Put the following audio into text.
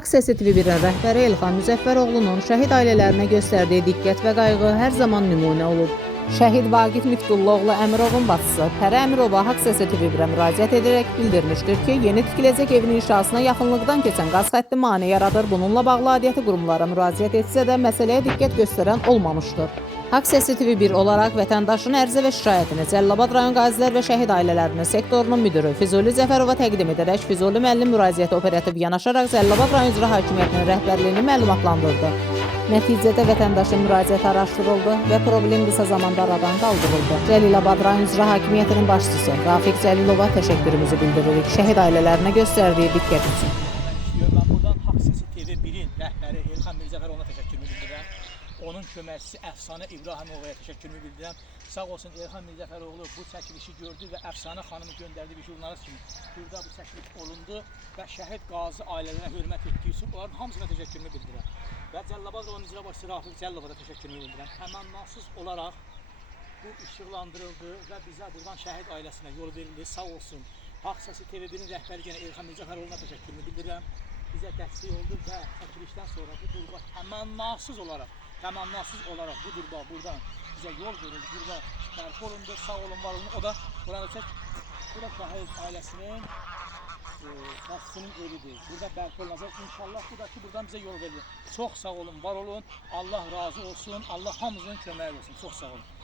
Haqq Səsi TV1-in rəhbəri Elxan Müzəffəroğlu'nun şəhid ailələrinə göstərdiyi diqqət və qayğı hər zaman nümunə olub. Şəhid Vaqif Miftullaoğlu Əmirovun bacısı Pərə Əmirova Haqq Səsi TV1-ə müraciət edərək bildirmişdir ki, yeni tikiləcək evin inşasına yaxınlıqdan keçən qaz xətti mane yaradır. Bununla bağlı aidiyyəti qurumlara müraciət etsə də məsələyə diqqət göstərən olmamışdır. Haqq Səsi TV1 olaraq vətəndaşın ərizə və şikayətini Cəlilabad rayon qazilər və şəhid ailələrinin sektorunun müdürü Füzuli Zəfərova təqdim edərək Füzuli müəllim müraciətə operativ yanaşaraq Cəlilabad rayon icra hakimiyyətinin rəhbərliyini məlumatlandırdı. Nəticədə vətəndaşın müraciəti araşdırıldı və problem qısa zamanda aradan qaldırıldı. Cəlilabad rayon icra hakimiyyətinin başçısı Rafiq Cəlilova təşəkkürümüzü bildiririk şəhid ailələrinə göstərdiyi diqqət üçün. Ben buradan Haqq Səsi TV1'in rəhbəri Elxan Müzəffərovuna təşəkkürümü bildirirəm. Onun köməkçisi Əfsanə İbrahimovaya təşəkkürümü bildirirəm. Sağ olsun Elxan Müzəffəroğlu bu çəkilişi gördü və Əfsanə xanımı göndərdiyi bir jurnalist kimi burada bu çəkiliş olundu və şəhid qazi ailələrinə hörmət etdiyi üçün onların hamısına təşəkkürümü bildirirəm. Və Cəlilabad rayon icra başçısı Rafiq Cəlilova da təşəkkürümü bildirirəm. Təmənnasız olaraq bu işıqlandırıldı və bizə buradan şəhid ailəsinə yol verildi. Sağ olsun Haqq Səsi TV1'in rəhbəri yenə Elxan Müzəffəroğlu'na təşəkkürümü bildirirəm. Bizə dəstək oldu və çəkilişdən sonra bu durba təmənnasız olaraq bu durba buradan bizə yol verildi. Burada bərpa olundu. Sağ olun, var olun. O da buranı çək. Bu da şəhid ailəsinin başçısının evidir. Burada bərpa olunacaq. İnşallah bu da ki buradan bizə yol verilir. Çox sağ olun, var olun. Allah razı olsun. Allah hamımızın köməyi olsun. Çox sağ olun.